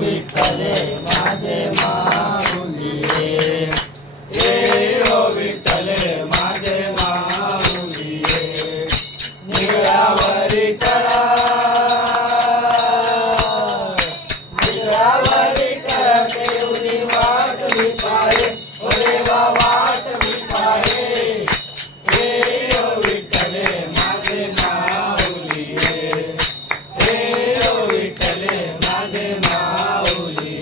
विठ्ठले माझे माऊली ओ विठ्ठले माझे माऊली निळावरी करा निळावरी करा देऊनी वाट मी पाहे ओरे वाट मी पाहे ओ विठ्ठले माझे माऊली ओ विठ्ठले माझे माऊली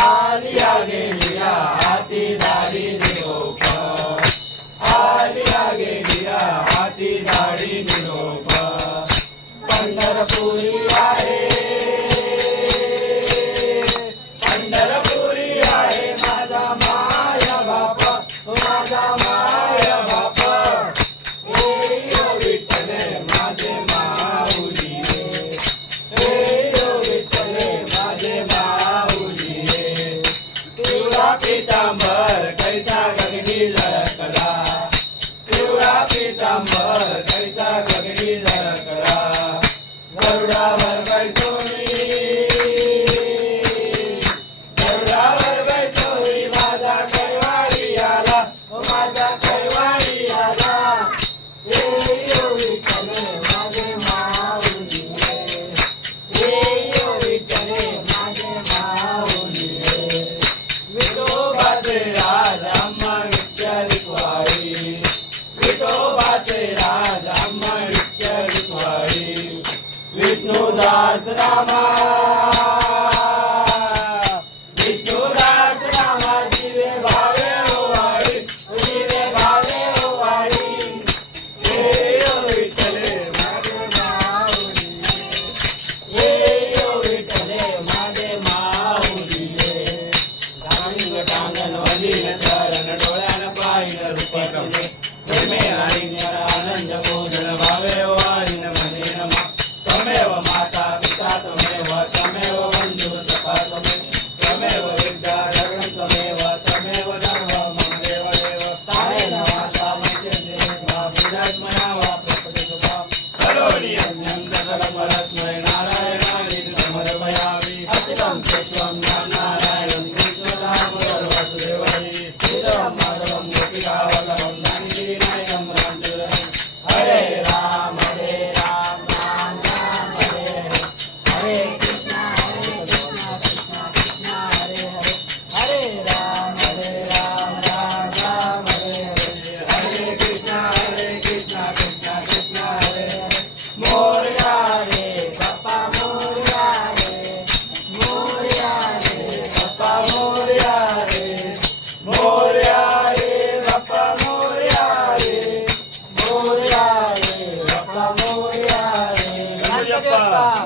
आलिया गेलिया हाती दाढी निरोप आलिया गेलिया हाती दाढी निरोप पंढरपुरी आहे पंढरपुरी आहे माझा माया बाप माझा माया बाप ओ विठ्ठले माझे माऊली ओ विठ्ठले माझे माऊली पिवळा पितांबर कैसा गगनी झळकला पिवळा पितांबर कैसा गगनी झळकला गरुडावर बैसोनी गरुडावर बैसोनी माझा कैवारी आला माझा कैवारी आला विठ्ठले माझे माऊली विठ्ठले माझे माऊली विठोबाचे राज अम्मा विठ्ठलवाडी विठोबाचे राज अम्मा विठ्ठलवाडी विष्णुदास रामा विष्णुदास रामा जीवे भावे ओवाळी जीवे भावे ओवाळी विठ्ठले माझे माऊली विठ्ठले माझे माऊली टांगण वजीन चरण डोळ्यान पाहिन रूपे प्रेमे हरिजन आनंद भोजन भावे वारिन मने नमा त्वमेव माता पिता त्वमेव त्वमेव बंधु सखा त्वमेव विद्या धर्म त्वमेव त्वमेव धर्म मम देव देव तारेण माता मध्यन्ते बुधात्मना वा प्रपदितुका करोमि यज्ञं सकलफलस्मै नारायणाय समर्पयामि अच्युतं केशवं नारायणं कृष्णदामोदरं वासुदेवं श्रीराम माधवं गोपिकावल्लभं नन्दिनायकं रामचन्द्रं हरे राम राम राम हरे हरे हरे कृष्णा कृष्णा कृष्णा हरे हरे हरे राम राम राम हरे हरे हरे कृष्णा कृष्णा कृष्णा हरे हरे मोरया रे बाप्पा मोरया रे बाप्पा मोरया रे बाप्पा मोरया रे बाप्पा मोरया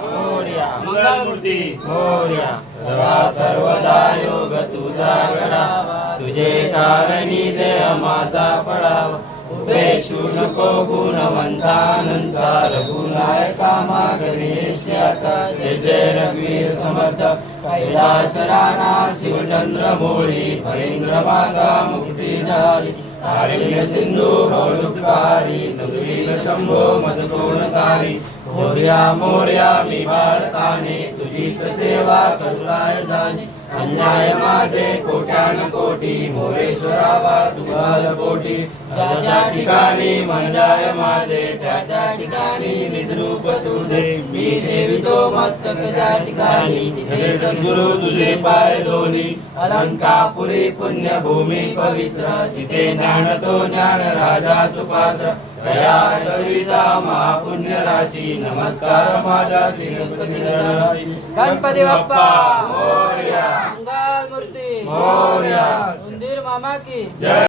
मोरया मंगलमूर्ती मोरया सदा सर्वदा योग तुझा घडावा तुझे कारणी देह माझा पडावा उभेशू नको गुणवंता अनंता रघुनायका मा गणेशाचा जय जय रघुवीर समर्थ कैलास राणा शिवचंद्र मोळी फरेंद्र माता मुक्ती झाली कारुण्य सिंधू भवदुःखारी तुझील शंभो मदतोणकारी मोरया मोरया मी बाळकाने तुझीच सेवा करुणाय जाणे अन्याय माझे कोट्यान कोटी मोरेश्वरावा तुझाल पोटी ज्या ज्या ठिकाणी मनजाय माझे त्या त्या ठिकाणी निद्रूप तुझे मी ठेवितो मस्तक त्या ठिकाणी तिथे सद्गुरु तुझे पाय दोन्ही अलंकापुरी पुण्यभूमी पवित्र तिथे ज्ञानतो ज्ञान राजा सुपात्र कया कविता महापुण्य राशी नमस्कार माझा श्री गणपती बाप्पा मोरया मंगलमूर्ती मोरया उंदीर मामा की जय।